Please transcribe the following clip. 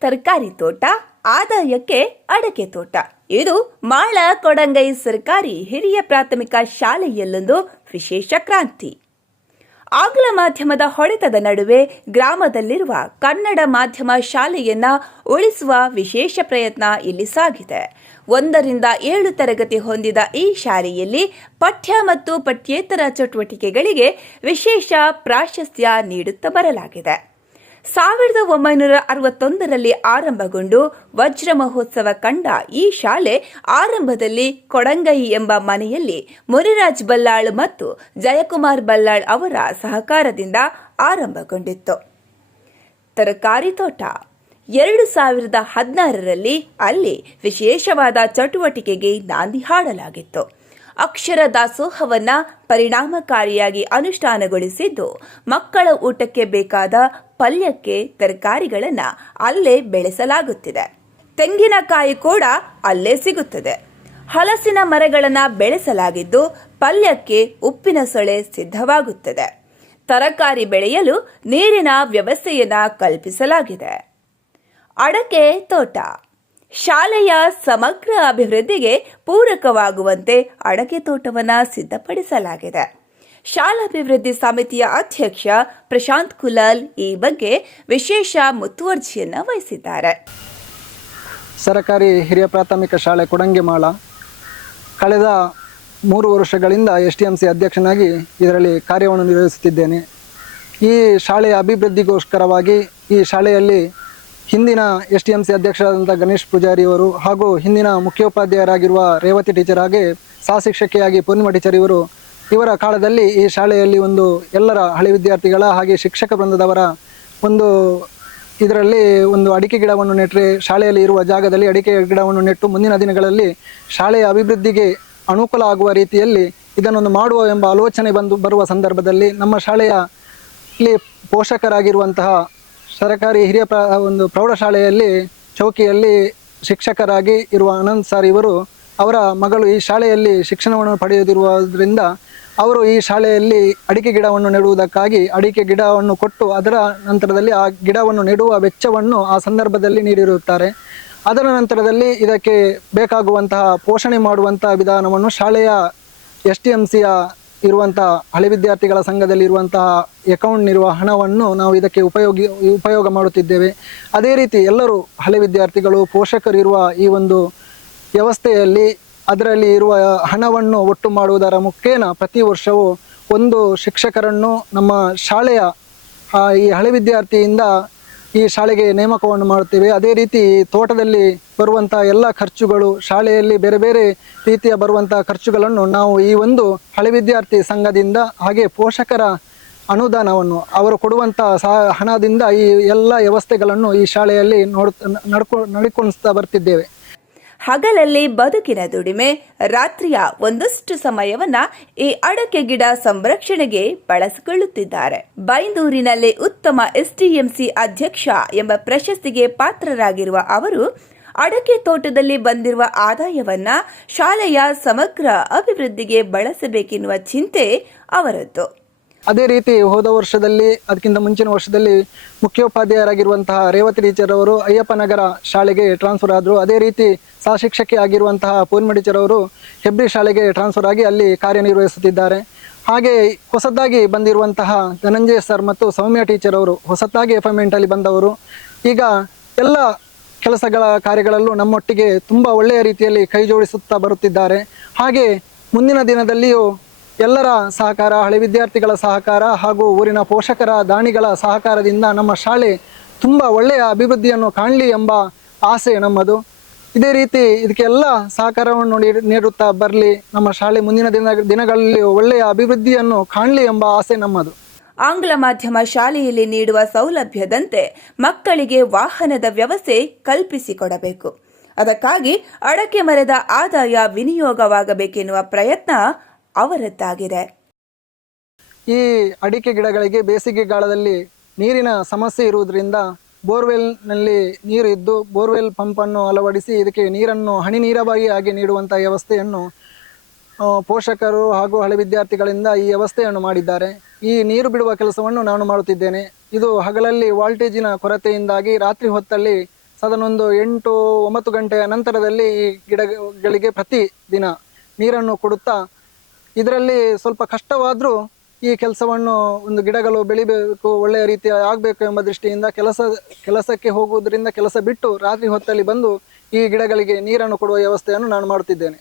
ತರಕಾರಿ ತೋಟ, ಆದಾಯಕ್ಕೆ ಅಡಕೆ ತೋಟ. ಇದು ಮಾಳ ಕೊಡಂಗೈ ಸರ್ಕಾರಿ ಹಿರಿಯ ಪ್ರಾಥಮಿಕ ಶಾಲೆಯಲ್ಲೊಂದು ವಿಶೇಷ ಕ್ರಾಂತಿ. ಆಂಗ್ಲ ಮಾಧ್ಯಮದ ಹೊಡೆತದ ನಡುವೆ ಗ್ರಾಮದಲ್ಲಿರುವ ಕನ್ನಡ ಮಾಧ್ಯಮ ಶಾಲೆಯನ್ನ ಉಳಿಸುವ ವಿಶೇಷ ಪ್ರಯತ್ನ ಇಲ್ಲಿ ಸಾಗಿದೆ. ಒಂದರಿಂದ ಏಳು ತರಗತಿ ಹೊಂದಿದ ಈ ಶಾಲೆಯಲ್ಲಿ ಪಠ್ಯ ಮತ್ತು ಪಠ್ಯೇತರ ಚಟುವಟಿಕೆಗಳಿಗೆ ವಿಶೇಷ ಪ್ರಾಶಸ್ತ್ಯ ನೀಡುತ್ತಾ ಬರಲಾಗಿದೆ. ಸಾವಿರದ ಒಂಬೈನೂರ ಅರವತ್ತೊಂದರಲ್ಲಿ ಆರಂಭಗೊಂಡು ವಜ್ರ ಮಹೋತ್ಸವ ಕಂಡ ಈ ಶಾಲೆ ಆರಂಭದಲ್ಲಿ ಕೊಡಂಗೈ ಎಂಬ ಮನೆಯಲ್ಲಿ ಮುರಿರಾಜ್ ಬಲ್ಲಾಳ್ ಮತ್ತು ಜಯಕುಮಾರ್ ಬಲ್ಲಾಳ್ ಅವರ ಸಹಕಾರದಿಂದ ಆರಂಭಗೊಂಡಿತ್ತು. ತರಕಾರಿ ತೋಟ. ಎರಡು ಸಾವಿರದ ಹದಿನಾರರಲ್ಲಿ ಅಲ್ಲಿ ವಿಶೇಷವಾದ ಚಟುವಟಿಕೆಗೆ ನಾಂದಿ ಹಾಡಲಾಗಿತ್ತು. ಅಕ್ಷರ ದಾಸೋಹವನ್ನ ಪರಿಣಾಮಕಾರಿಯಾಗಿ ಅನುಷ್ಠಾನಗೊಳಿಸಿದ್ದು, ಮಕ್ಕಳ ಊಟಕ್ಕೆ ಬೇಕಾದ ಪಲ್ಯಕ್ಕೆ ತರಕಾರಿಗಳನ್ನು ಅಲ್ಲೇ ಬೆಳೆಸಲಾಗುತ್ತಿದೆ. ತೆಂಗಿನಕಾಯಿ ಕೂಡ ಅಲ್ಲೇ ಸಿಗುತ್ತದೆ. ಹಲಸಿನ ಮರಗಳನ್ನು ಬೆಳೆಸಲಾಗಿದ್ದು, ಪಲ್ಯಕ್ಕೆ ಉಪ್ಪಿನ ಸೊಳೆ ಸಿದ್ಧವಾಗುತ್ತದೆ. ತರಕಾರಿ ಬೆಳೆಯಲು ನೀರಿನ ವ್ಯವಸ್ಥೆಯನ್ನು ಕಲ್ಪಿಸಲಾಗಿದೆ. ಅಡಕೆ ತೋಟ. ಶಾಲೆಯ ಸಮಗ್ರ ಅಭಿವೃದ್ಧಿಗೆ ಪೂರಕವಾಗುವಂತೆ ಅಡಕೆ ತೋಟವನ್ನು ಸಿದ್ಧಪಡಿಸಲಾಗಿದೆ. ಶಾಲಾಭಿವೃದ್ಧಿ ಸಮಿತಿಯ ಅಧ್ಯಕ್ಷ ಪ್ರಶಾಂತ್ ಕುಲಾಲ್ ಈ ಬಗ್ಗೆ ವಿಶೇಷ ಮುತುವರ್ಜಿಯನ್ನು ವಹಿಸಿದ್ದಾರೆ. ಸರಕಾರಿ ಹಿರಿಯ ಪ್ರಾಥಮಿಕ ಶಾಲೆ ಕೊಡಂಗೆಮಾಳ. ಕಳೆದ ಮೂರು ವರ್ಷಗಳಿಂದ ಎಸ್ ಟಿ ಎಂ ಸಿ ಅಧ್ಯಕ್ಷನಾಗಿ ಇದರಲ್ಲಿ ಕಾರ್ಯವನ್ನು ನಿರ್ವಹಿಸುತ್ತಿದ್ದೇನೆ. ಈ ಶಾಲೆಯ ಅಭಿವೃದ್ಧಿಗೋಸ್ಕರವಾಗಿ ಈ ಶಾಲೆಯಲ್ಲಿ ಹಿಂದಿನ ಎಸ್ ಟಿ ಎಂ ಸಿ ಅಧ್ಯಕ್ಷರಾದಂಥ ಗಣೇಶ್ ಪೂಜಾರಿಯವರು ಹಾಗೂ ಹಿಂದಿನ ಮುಖ್ಯೋಪಾಧ್ಯಾಯರಾಗಿರುವ ರೇವತಿ ಟೀಚರ್ ಹಾಗೆ ಸಹ ಶಿಕ್ಷಕಿಯಾಗಿ ಪೂರ್ಣಿಮಾ ಟೀಚರ್ ಇವರು ಇವರ ಕಾಲದಲ್ಲಿ ಈ ಶಾಲೆಯಲ್ಲಿ ಒಂದು ಎಲ್ಲರ ಹಳೆ ವಿದ್ಯಾರ್ಥಿಗಳ ಹಾಗೆ ಶಿಕ್ಷಕ ವೃಂದದವರ ಒಂದು ಇದರಲ್ಲಿ ಒಂದು ಅಡಿಕೆ ಗಿಡವನ್ನು ನೆಟ್ಟರೆ ಶಾಲೆಯಲ್ಲಿ ಇರುವ ಜಾಗದಲ್ಲಿ ಅಡಿಕೆ ಗಿಡವನ್ನು ನೆಟ್ಟು ಮುಂದಿನ ದಿನಗಳಲ್ಲಿ ಶಾಲೆಯ ಅಭಿವೃದ್ಧಿಗೆ ಅನುಕೂಲ ಆಗುವ ರೀತಿಯಲ್ಲಿ ಇದನ್ನೊಂದು ಮಾಡುವ ಎಂಬ ಆಲೋಚನೆ ಬಂದು ಬರುವ ಸಂದರ್ಭದಲ್ಲಿ ನಮ್ಮ ಶಾಲೆಯ ಇಲ್ಲಿ ಪೋಷಕರಾಗಿರುವಂತಹ ಸರ್ಕಾರಿ ಹಿರಿಯ ಪ್ರ ಒಂದು ಪ್ರೌಢಶಾಲೆಯಲ್ಲಿ ಚೌಕಿಯಲ್ಲಿ ಶಿಕ್ಷಕರಾಗಿ ಇರುವ ಆನಂದ್ ಸರ್ ಇವರು ಅವರ ಮಗಳು ಈ ಶಾಲೆಯಲ್ಲಿ ಶಿಕ್ಷಣವನ್ನು ಪಡೆಯದಿರುವುದರಿಂದ ಅವರು ಈ ಶಾಲೆಯಲ್ಲಿ ಅಡಿಕೆ ಗಿಡವನ್ನು ನೆಡುವುದಕ್ಕಾಗಿ ಅಡಿಕೆ ಗಿಡವನ್ನು ಕೊಟ್ಟು ಅದರ ನಂತರದಲ್ಲಿ ಆ ಗಿಡವನ್ನು ನೆಡುವ ವೆಚ್ಚವನ್ನು ಆ ಸಂದರ್ಭದಲ್ಲಿ ನೀಡಿರುತ್ತಾರೆ. ಅದರ ನಂತರದಲ್ಲಿ ಇದಕ್ಕೆ ಬೇಕಾಗುವಂತಹ ಪೋಷಣೆ ಮಾಡುವಂತಹ ವಿಧಾನವನ್ನು ಶಾಲೆಯ ಎಸ್ ಟಿ ಎಂ ಸಿಯ ಇರುವಂತಹ ಹಳೆ ವಿದ್ಯಾರ್ಥಿಗಳ ಸಂಘದಲ್ಲಿ ಇರುವಂತಹ ಎಕೌಂಟ್ನಿರುವ ಹಣವನ್ನು ನಾವು ಇದಕ್ಕೆ ಉಪಯೋಗಿ, ಉಪಯೋಗ ಮಾಡುತ್ತಿದ್ದೇವೆ. ಅದೇ ರೀತಿ ಎಲ್ಲರೂ ಹಳೆ ವಿದ್ಯಾರ್ಥಿಗಳು, ಪೋಷಕರು ಇರುವ ಈ ಒಂದು ವ್ಯವಸ್ಥೆಯಲ್ಲಿ ಅದರಲ್ಲಿ ಇರುವ ಹಣವನ್ನು ಒಟ್ಟು ಮಾಡುವುದರ ಮುಖೇನ ಪ್ರತಿ ವರ್ಷವೂ ಒಂದು ಶಿಕ್ಷಕರನ್ನು ನಮ್ಮ ಶಾಲೆಯ ಈ ಹಳೆ ವಿದ್ಯಾರ್ಥಿಯಿಂದ ಈ ಶಾಲೆಗೆ ನೇಮಕವನ್ನು ಮಾಡುತ್ತೇವೆ. ಅದೇ ರೀತಿ ತೋಟದಲ್ಲಿ ಬರುವಂಥ ಎಲ್ಲ ಖರ್ಚುಗಳು, ಶಾಲೆಯಲ್ಲಿ ಬೇರೆ ಬೇರೆ ರೀತಿಯ ಬರುವಂಥ ಖರ್ಚುಗಳನ್ನು ನಾವು ಈ ಒಂದು ಹಳೆ ವಿದ್ಯಾರ್ಥಿ ಸಂಘದಿಂದ ಹಾಗೆ ಪೋಷಕರ ಅನುದಾನವನ್ನು, ಅವರು ಕೊಡುವಂಥ ಸಹ ಹಣದಿಂದ ಈ ಎಲ್ಲ ವ್ಯವಸ್ಥೆಗಳನ್ನು ಈ ಶಾಲೆಯಲ್ಲಿ ನೋಡ್, ನಡ್ಕೊ ಬರ್ತಿದ್ದೇವೆ. ಹಗಲಲ್ಲಿ ಬದುಕಿನ ದುಡಿಮೆ, ರಾತ್ರಿಯ ಒಂದಷ್ಟು ಸಮಯವನ್ನ ಈ ಅಡಕೆ ಗಿಡ ಸಂರಕ್ಷಣೆಗೆ ಬಳಸಿಕೊಳ್ಳುತ್ತಿದ್ದಾರೆ. ಬೈಂದೂರಿನಲ್ಲಿ ಉತ್ತಮ ಎಸ್ಟಿಎಂಸಿ ಅಧ್ಯಕ್ಷ ಎಂಬ ಪ್ರಶಸ್ತಿಗೆ ಪಾತ್ರರಾಗಿರುವ ಅವರು, ಅಡಕೆ ತೋಟದಲ್ಲಿ ಬಂದಿರುವ ಆದಾಯವನ್ನ ಶಾಲೆಯ ಸಮಗ್ರ ಅಭಿವೃದ್ಧಿಗೆ ಬಳಸಬೇಕೆನ್ನುವ ಚಿಂತೆ ಅವರದ್ದು. ಅದೇ ರೀತಿ ಹೋದ ವರ್ಷದಲ್ಲಿ, ಅದಕ್ಕಿಂತ ಮುಂಚಿನ ವರ್ಷದಲ್ಲಿ ಮುಖ್ಯೋಪಾಧ್ಯಾಯರಾಗಿರುವಂತಹ ರೇವತಿ ಟೀಚರ್ ಅವರು ಅಯ್ಯಪ್ಪ ನಗರ ಶಾಲೆಗೆ ಟ್ರಾನ್ಸ್ಫರ್ ಆದರು. ಅದೇ ರೀತಿ ಸಹ ಶಿಕ್ಷಕಿ ಆಗಿರುವಂತಹ ಪೂರ್ಣಿಮಾ ಟೀಚರ್ ಅವರು ಹೆಬ್ರಿ ಶಾಲೆಗೆ ಟ್ರಾನ್ಸ್ಫರ್ ಆಗಿ ಅಲ್ಲಿ ಕಾರ್ಯನಿರ್ವಹಿಸುತ್ತಿದ್ದಾರೆ. ಹಾಗೆ ಹೊಸದಾಗಿ ಬಂದಿರುವಂತಹ ಧನಂಜಯ ಸರ್ ಮತ್ತು ಸೌಮ್ಯ ಟೀಚರ್ ಅವರು ಹೊಸದಾಗಿ ಅಲ್ಲಿ ಬಂದವರು. ಈಗ ಎಲ್ಲ ಕೆಲಸಗಳ ಕಾರ್ಯಗಳಲ್ಲೂ ನಮ್ಮೊಟ್ಟಿಗೆ ತುಂಬ ಒಳ್ಳೆಯ ರೀತಿಯಲ್ಲಿ ಕೈ ಜೋಡಿಸುತ್ತಾ ಬರುತ್ತಿದ್ದಾರೆ. ಹಾಗೆ ಮುಂದಿನ ದಿನದಲ್ಲಿಯೂ ಎಲ್ಲರ ಸಹಕಾರ, ಹಳೆ ವಿದ್ಯಾರ್ಥಿಗಳ ಸಹಕಾರ ಹಾಗೂ ಊರಿನ ಪೋಷಕರ ದಾಣಿಗಳ ಸಹಕಾರದಿಂದ ನಮ್ಮ ಶಾಲೆ ತುಂಬ ಒಳ್ಳೆಯ ಅಭಿವೃದ್ಧಿಯನ್ನು ಕಾಣಲಿ ಎಂಬ ಆಸೆ ನಮ್ಮದು. ಇದೇ ರೀತಿ ಇದಕ್ಕೆಲ್ಲ ಸಹಕಾರವನ್ನು ನೀಡಿ- ನೀಡುತ್ತಾ ಬರಲಿ, ನಮ್ಮ ಶಾಲೆ ಮುಂದಿನ ದಿನ, ದಿನಗಳಲ್ಲಿ ಒಳ್ಳೆಯ ಅಭಿವೃದ್ಧಿಯನ್ನು ಕಾಣಲಿ ಎಂಬ ಆಸೆ ನಮ್ಮದು. ಆಂಗ್ಲ ಮಾಧ್ಯಮ ಶಾಲೆಯಲ್ಲಿ ನೀಡುವ ಸೌಲಭ್ಯದಂತೆ ಮಕ್ಕಳಿಗೆ ವಾಹನದ ವ್ಯವಸ್ಥೆ ಕಲ್ಪಿಸಿಕೊಡಬೇಕು. ಅದಕ್ಕಾಗಿ ಅಡಕೆ ಮರದ ಆದಾಯ ವಿನಿಯೋಗವಾಗಬೇಕೆನ್ನುವ ಪ್ರಯತ್ನ ಅವರದ್ದಾಗಿದೆ. ಈ ಅಡಿಕೆ ಗಿಡಗಳಿಗೆ ಬೇಸಿಗೆ ಕಾಲದಲ್ಲಿ ನೀರಿನ ಸಮಸ್ಯೆ ಇರುವುದರಿಂದ ಬೋರ್ವೆಲ್ನಲ್ಲಿ ನೀರು ಇದ್ದು ಬೋರ್ವೆಲ್ ಪಂಪನ್ನು ಅಳವಡಿಸಿ ಇದಕ್ಕೆ ನೀರನ್ನು ಹನಿ ನೀರಾವರಿ ಆಗಿ ನೀಡುವಂಥ ವ್ಯವಸ್ಥೆಯನ್ನು ಪೋಷಕರು ಹಾಗೂ ಹಳೆ ವಿದ್ಯಾರ್ಥಿಗಳಿಂದ ಈ ವ್ಯವಸ್ಥೆಯನ್ನು ಮಾಡಿದ್ದಾರೆ. ಈ ನೀರು ಬಿಡುವ ಕೆಲಸವನ್ನು ನಾನು ಮಾಡುತ್ತಿದ್ದೇನೆ. ಇದು ಹಗಲಲ್ಲಿ ವಾಲ್ಟೇಜಿನ ಕೊರತೆಯಿಂದಾಗಿ ರಾತ್ರಿ ಹೊತ್ತಲ್ಲಿ ಸದನೊಂದು ಎಂಟು ಒಂಬತ್ತು ಗಂಟೆಯ ನಂತರದಲ್ಲಿ ಈ ಗಿಡಗಳಿಗೆ ಪ್ರತಿ ದಿನ ನೀರನ್ನು ಕೊಡುತ್ತಾ ಇದರಲ್ಲಿ ಸ್ವಲ್ಪ ಕಷ್ಟವಾದರೂ ಈ ಕೆಲಸವನ್ನು ಒಂದು ಗಿಡಗಳು ಬೆಳಿಬೇಕು, ಒಳ್ಳೆಯ ರೀತಿ ಆಗಬೇಕು ಎಂಬ ದೃಷ್ಟಿಯಿಂದ ಕೆಲಸ, ಕೆಲಸಕ್ಕೆ ಹೋಗುವುದರಿಂದ ಕೆಲಸ ಬಿಟ್ಟು ರಾತ್ರಿ ಹೊತ್ತಲ್ಲಿ ಬಂದು ಈ ಗಿಡಗಳಿಗೆ ನೀರನ್ನು ಕೊಡುವ ವ್ಯವಸ್ಥೆಯನ್ನು ನಾನು ಮಾಡುತ್ತಿದ್ದೇನೆ.